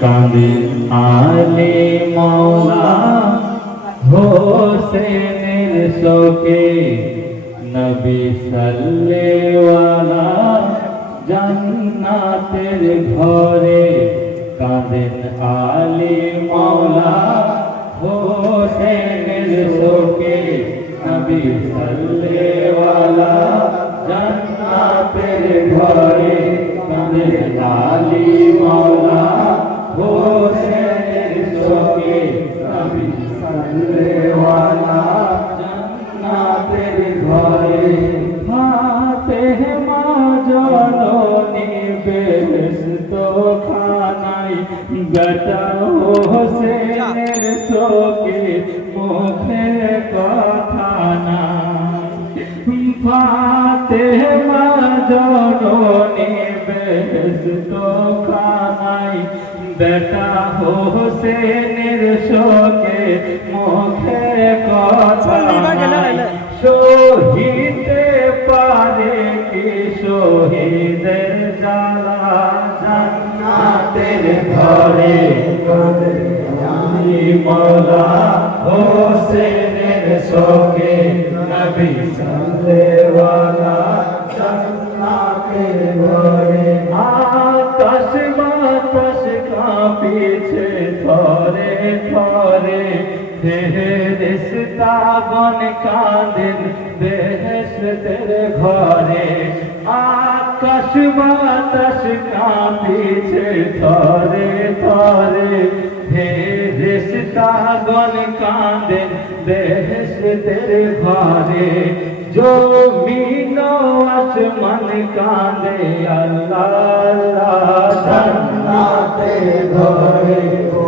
কাঁদে আলে মৌলা হোসেনের শোকে নবী সাল্লেওয়ালা জান্নাতের ঘরে কাঁদেন আলী মৌলা হোসেনের বেটা হোসেনের শোকে মুখে কথা শহীদে পারে কি শহীদের জ্বালা? জান্নাতের ঘরে আমি মৌলা হোসেনের শোকে নবী সাল্লেওয়ালা জান্নাতের ঘরে আকাশ বাতাস কাঁপিছে থরে থরে ফেরেশতাগণ কাঁদেন বেহেশতের ঘরে আকাশ বাতাস কাঁপিছে থরে থরে ফেরেশতাগণ কাঁদেন বেহেশতের ঘরে। জমিন আসমান কাঁদে আল্লাহ আল্লাহ জান্নাতে ঘরে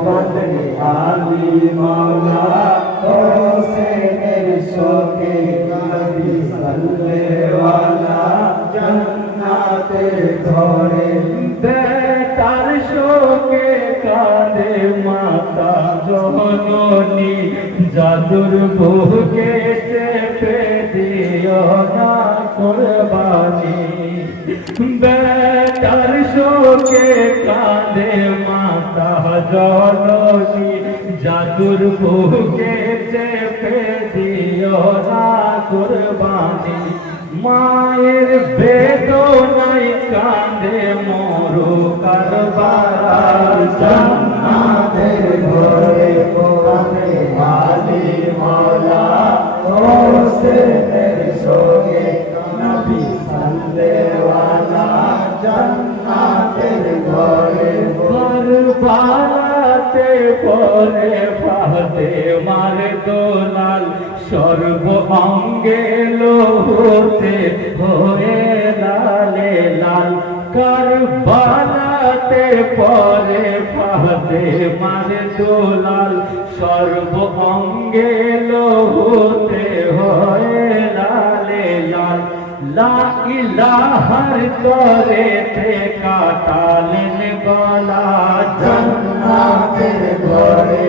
কাঁদে আলী মাওলা, হোসেনের শোকে নবী সাল্লেওয়ালা জান্নাতের ঘরে জাদুর বুকে চেপে দিও না কোরবানি। বেটার শোকে কাঁদে মাতা জননী। জাদুর বুকে চেপে দিও না কোরবানি। মায়ের বেদনাই কাঁদে মরু কারবার। জান্নাতের ঘরে হোসেনের সঙ্গে নবী সাল্লেওয়ালা জান্নাতের ঘরে কারবালাতে পরে ফাতে মার দোলাল সর্ব অঙ্গে লোহতে হয়ে লালে লাল কারবালাতে পরে ফাতে মার দোলাল সর্ব অঙ্গে লোহতে হয়ে লালে লাল। লা ইলাহার তরে তে কাটালেন গলা, জান্নাতের ঘরে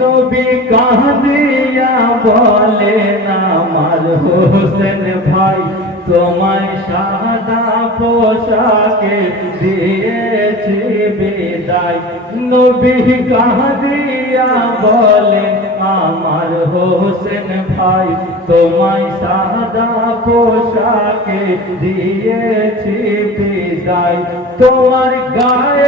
নবী কাঁদিয়া বলে না আমার হোসেন ভাই তোমায় সাদা পোশাকে দিয়েছি বিদায়। নবী কাঁদিয়া বলেন, আমার হোসেন ভাই তোমায় সাদা পোশাকে দিয়েছি বিদায়। তোমার গায়ে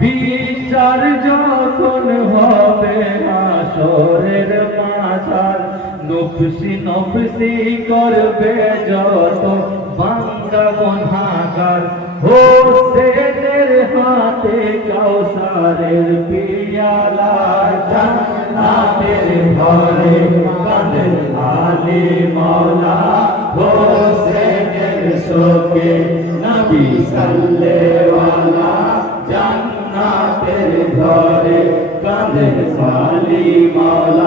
বিচার যখন হবে হাসরের মাঝার, নফসি নফসি করবে যত বান্দা গুনাহগার হোসেনের হাতে কৌসারের পিয়ালা, জান্নাতের ঘরে কাঁদেন আলী মাওলা। হোসেনের শোকে নবী সাল্লেওয়ালা জান্নাতের কাঁধে কাঁদেন আলী